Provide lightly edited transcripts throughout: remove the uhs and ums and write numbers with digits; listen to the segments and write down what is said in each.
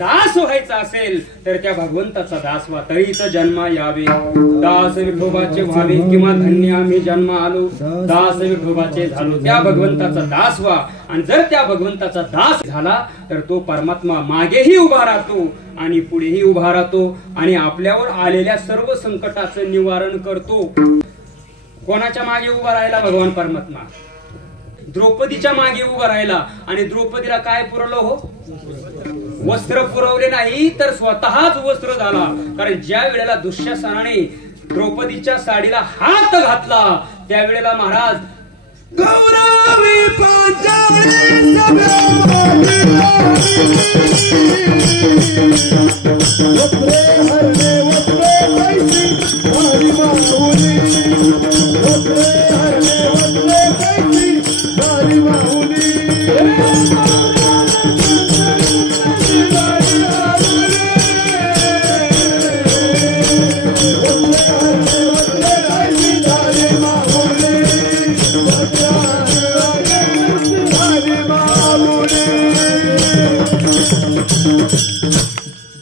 दास व्हायचा असेल तर त्या भगवंताचा दास व्हा, तरी तर जन्मा यावे दास विठोबाचे व्हावे, किंवा धन्य आम्ही जन्म आलो दास विठोबाचे झालो. त्या भगवंताचा दास व्हा, आणि जर त्या भगवंताचा दास झाला तर तो परमात्मा मागेही उभा राहतो आणि पुढेही उभा राहतो आणि आपल्यावर आलेल्या सर्व संकटाचं निवारण करतो. कोणाच्या मागे उभा राहिला भगवान परमात्मा? द्रौपदीच्या मागे उभा राहिला. आणि द्रौपदीला काय पुरवलं हो? वस्त्र पुरवले नाही तर स्वतःच वस्त्र झाला. कारण ज्या वेळेला दुःशासनाने द्रौपदीच्या साडीला हात घातला त्यावेळेला महाराज गौरवी पांचाली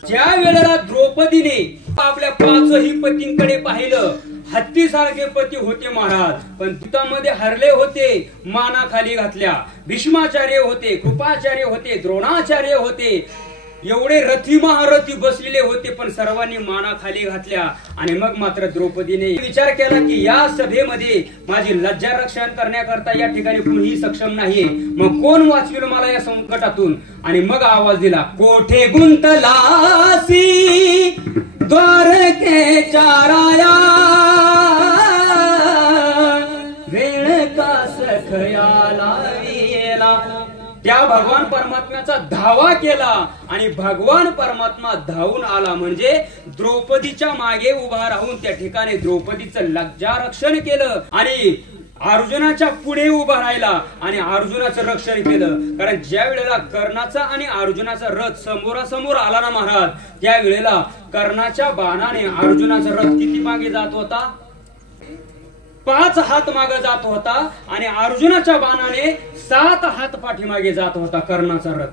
ज्या वेळेला द्रौपदीने आपल्या पाचही पतींकडे पाहिलं, हत्तीसारखे पती होते महाराज, पण तुतामध्ये हरले होते, माना खाली घातल्या. भीष्माचार्य होते, कृपाचार्य होते, द्रोणाचार्य होते, एवढे रथी महारथी बसलेले होते, पण सर्वांनी माना खाली घातल्या. आणि मग मात्र द्रौपदीने विचार केला की या सभेमध्ये माझी लज्जा रक्षण करण्याकरता या ठिकाणी कुणीही सक्षम नाहीये, मग कोण वाचविल मला या संकटातून? आणि मग आवाज दिला, कोठे गुंतलासी द्वारकेच्या राया, वेळ का सखयाला वेला. त्या भगवान परमात्म्याचा धावा केला आणि भगवान परमात्मा धावून आला, म्हणजे द्रौपदीच्या मागे उभा राहून त्या ठिकाणी द्रौपदीचं लज्जा रक्षण केलं आणि अर्जुनाच्या पुढे उभा राहिला आणि अर्जुनाचं रक्षण केलं. कारण ज्या वेळेला कर्णाचा आणि अर्जुनाचा रथ समोरासमोर आला ना महाराज, त्या वेळेला कर्णाच्या बाणाने अर्जुनाचा रथ किती मागे जात होता? 5 हात मागे जात होता आणि अर्जुनाच्या बाणाने 7 हात पाठीमागे जात होता कर्णाचा रथ.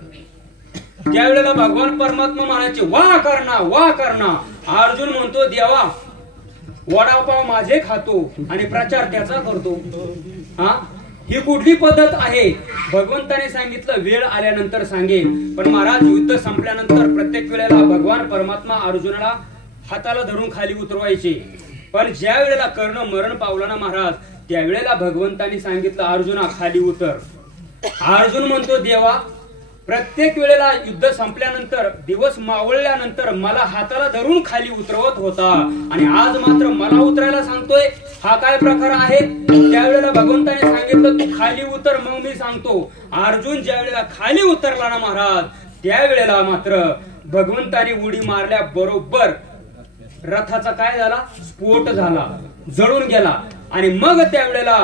त्यावेळेला भगवान परमात्मा म्हणायचे, वा कर्णा वा कर्णा. अर्जुन म्हणतो, देवा वडापाव माझे खातो आणि प्रचार त्याचा करतो. हा, ही कुठली पद्धत आहे? भगवंताने सांगितलं वेळ आल्यानंतर सांगेन, पण महाराज युद्ध संपल्यानंतर प्रत्येक वेळेला भगवान परमात्मा अर्जुनाला हाताला धरून खाली उतरवायचे. पण ज्या वेळेला कर्ण मरण पावला ना महाराज, त्यावेळेला भगवंतानी सांगितलं, अर्जुना खाली उतर. अर्जुन म्हणतो, देवा प्रत्येक वेळेला युद्ध संपल्यानंतर दिवस मावळल्यानंतर मला हाताला धरून खाली उतरवत होता आणि आज मात्र मला उतरायला सांगतोय, हा काय प्रकार आहे? त्यावेळेला भगवंताने सांगितलं, तू खाली उतर मग मी सांगतो. अर्जुन ज्या वेळेला खाली उतरला ना महाराज, त्यावेळेला मात्र भगवंताने उडी मारल्या बरोबर रथाचा काय झाला? स्फोट झाला, जळून गेला. आणि मग त्यावेळेला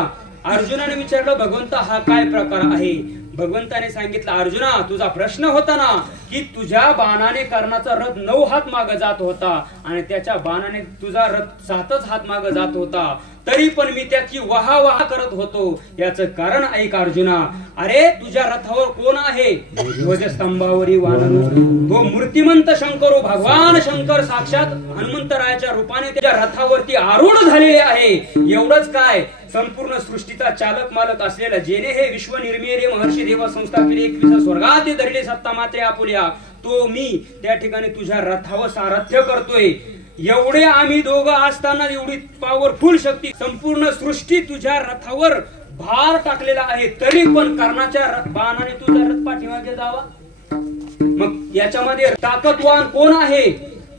अर्जुनाने विचारलं, भगवंता हा काय प्रकार आहे? भगवंताने सांगितलं, अर्जुना तुझा प्रश्न होता ना की तुझ्या बाणाने कर्णाचा रथ 9 हात मागे जात होता आणि त्याच्या बाणाने तुझा रथ 7च हात मागे जात होता, तरी पण मी त्याची वाहा करत होतो. याचं कारण ऐक अर्जुना. अरे तुझ्या रथावर कोण आहे? ध्वजस्तंभावरी वानर, तो मूर्तिमंत शंकर, भगवान शंकर साक्षात हनुमंतरायाच्या रूपाने त्याच्या रथावरती आरूढ झालेले आहे. एवढंच काय, संपूर्ण सृष्टीचा चालक मालक असलेला, जेने हे विश्व निर्मिय महर्षी देवा संस्थापिले 21 स्वर्गात धरले सत्ता मात्रे आपुल्या, तो मी त्या ठिकाणी तुझ्या रथावर सारथ्य करतोय. एवढे आम्ही दोघं असताना एवढी पॉवरफुल शक्ती, संपूर्ण सृष्टी तुझ्या रथावर भार टाकलेला आहे, तरी पण कर्णाच्या बाणाने तुझा रथ पाठीमागे जावा. मग याच्यामध्ये ताकदवान कोण आहे?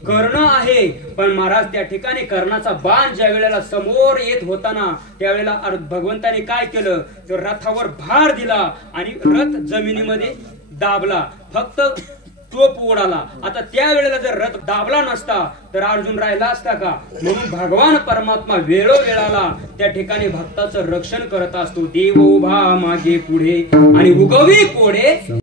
कर्ण आहे. पण महाराज त्या ठिकाणी कर्णाचा बाण ज्या वेळेला समोर येत होता ना, त्यावेळेला भगवंताने काय केलं, तर रथावर भार दिला आणि रथ जमिनीमध्ये दाबला, फक्त टोप उडाला. आता त्यावेळेला जर रथ दाबला नसता तर अर्जुन राहिला असता का? म्हणून भगवान परमात्मा वेळोवेळाला त्या ठिकाणी भक्ताचं रक्षण करत असतो. देव उभा मागे पुढे आणि उगवी कोडे